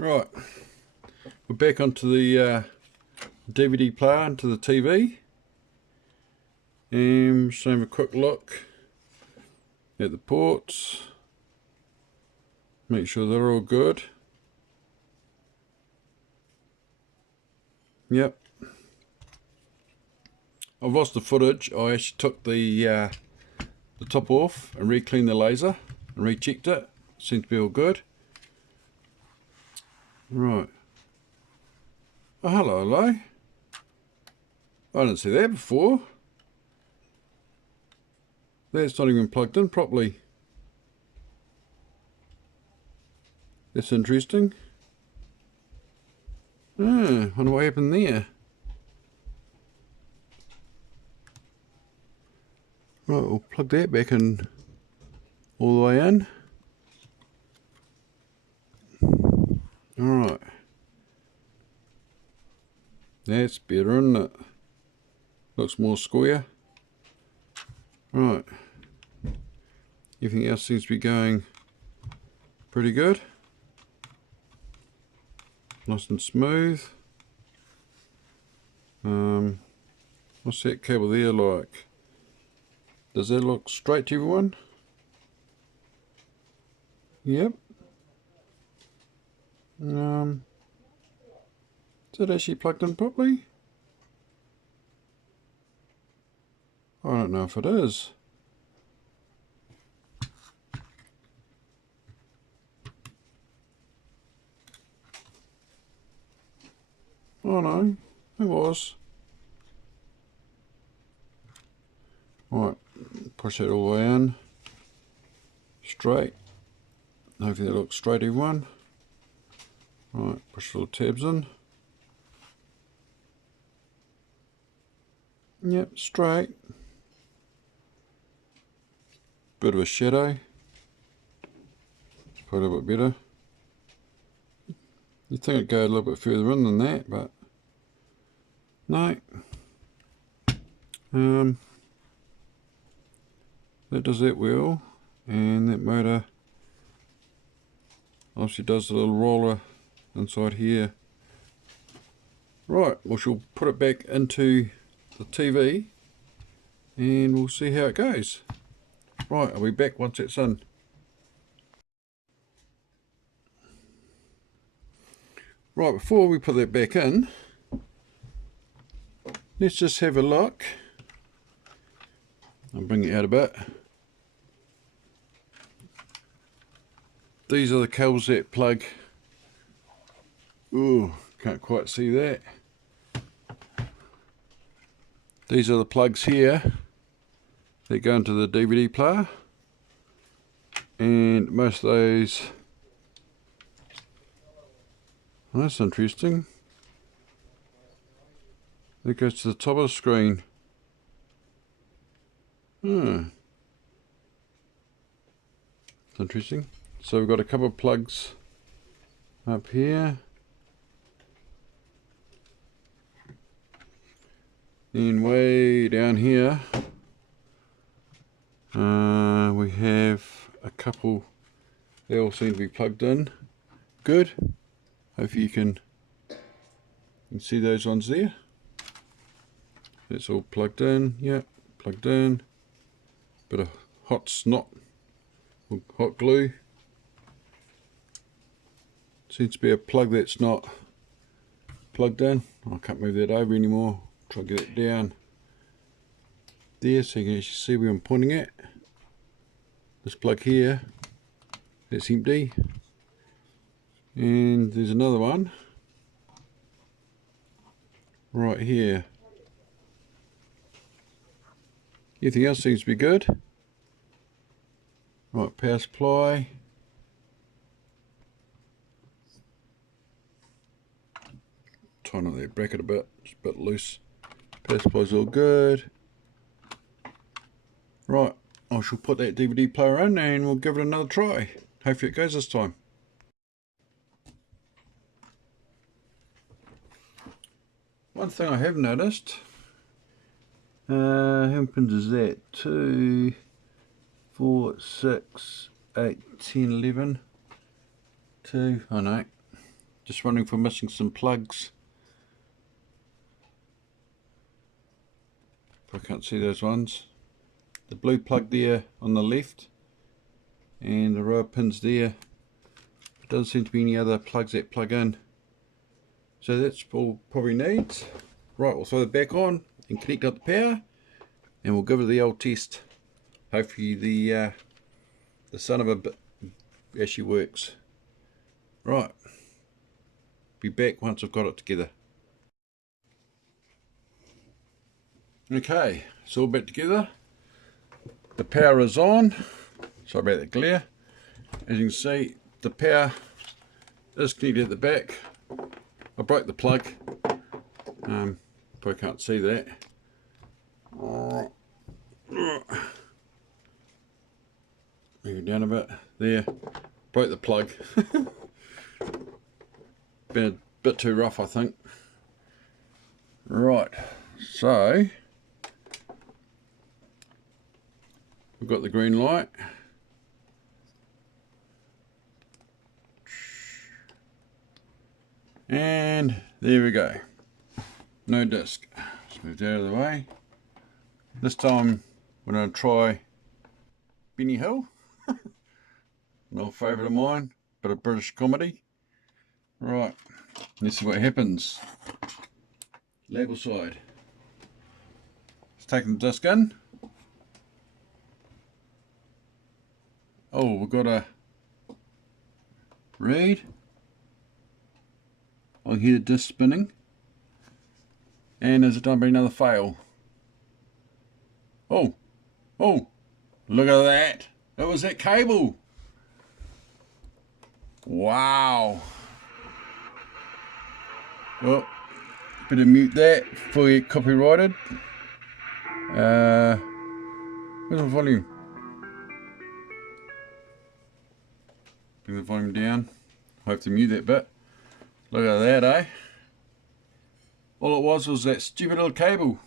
Right, we're back onto the DVD player, onto the TV, and just have a quick look at the ports, make sure they're all good. Yep. I've lost the footage. I actually took the top off and re-cleaned the laser and rechecked it. Seems to be all good. Right. Oh, hello. I didn't see that before. That's not even plugged in properly. That's interesting. Ah, wonder what happened there. Right, we'll plug that back in all the way in. Alright. That's better, isn't it? Looks more square. Right. Everything else seems to be going pretty good. Nice and smooth. What's that cable there like? Does that look straight to everyone? Yep. Is it actually plugged in properly? I don't know if it is. Oh no, it was. Right, push that all the way in. Straight. Hopefully that looks straight, everyone. Right, push the little tabs in. Yep, straight. Bit of a shadow. Probably a bit better. You'd think it'd go a little bit further in than that, but no. That does that well, and that motor obviously does the little roller inside here. Right, we shall put it back into the TV and we'll see how it goes. Right, I'll be back once it's in. Right, before we put that back in, let's just have a look. I'll bring it out a bit. These are the cables that plug. Ooh, can't quite see that. These are the plugs here that go into the DVD player, and most of those. Well, that's interesting. That goes to the top of the screen. It's interesting. So we've got a couple of plugs up here. And way down here, we have a couple. They all seem to be plugged in. Good. Hopefully you can see those ones there. That's all plugged in. Yep, plugged in. Bit of hot snot, hot glue. Seems to be a plug that's not plugged in. I can't move that over anymore. Try to get it down there so you can actually see where I'm pointing at. This plug here, that's empty. And there's another one right here. Everything else seems to be good. Right, power supply. Tighten up that bracket a bit, it's a bit loose. Power supply's all good. Right, I shall put that DVD player in and we'll give it another try. Hopefully it goes this time. One thing I have noticed, how many pins is that? 2, 4, 6, 8, 10, 11, 2, oh no, Just wondering if we're missing some plugs. I can't see those ones. The blue plug there on the left, and the row of pins there. There doesn't seem to be any other plugs that plug in. So that's all probably needs. Right, we'll throw the back on and connect up the power, and we'll give it the old test. Hopefully the son of a bit actually works. Right, be back once I've got it together. Okay, it's all back together. The power is on. Sorry about the glare. As you can see, the power is connected at the back. I broke the plug. Probably can't see that. Move it down a bit. There. Broke the plug. Been a bit too rough, I think. Right. So we've got the green light. And there we go. No disc. Let's move that out of the way. This time we're going to try Benny Hill. An old favourite of mine, bit of British comedy. Right, let's see what happens. Label side. Let's take the disc in. Oh, we've got a read. I hear the disc spinning. And has it done another fail? Oh, look at that. It was that cable. Wow. Well, better mute that before we get copyrighted. Where's the volume? Bring the volume down. Hope to mute that bit. Look at that, eh? All it was that stupid little cable.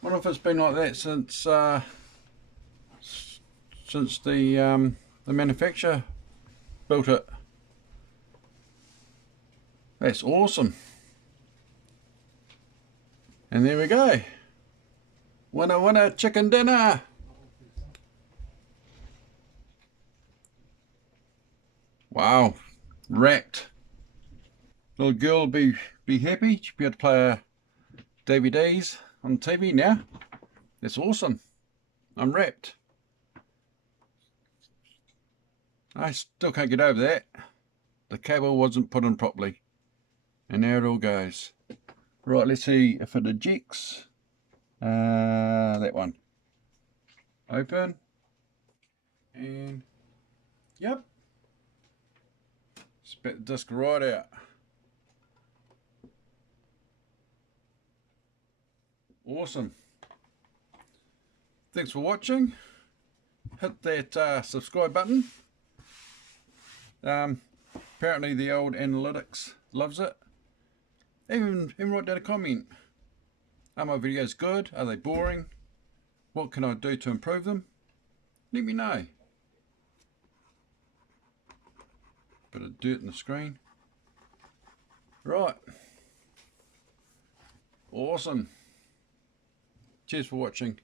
Wonder if it's been like that since the manufacturer built it. That's awesome. And there we go. Winner, winner, chicken dinner. Wow, wrecked. Little girl will be happy. She'll be able to play her DVDs on TV now. That's awesome. I'm wrapped. I still can't get over that. The cable wasn't put in properly. And there it all goes. Right, let's see if it ejects. That one. Open. And yep. Spat the disc right out. Awesome. Thanks for watching. Hit that subscribe button. Apparently the old analytics loves it. Even write down a comment. Are my videos good? Are they boring? What can I do to improve them? Let me know. Bit of dirt in the screen. Right. Awesome. Cheers for watching.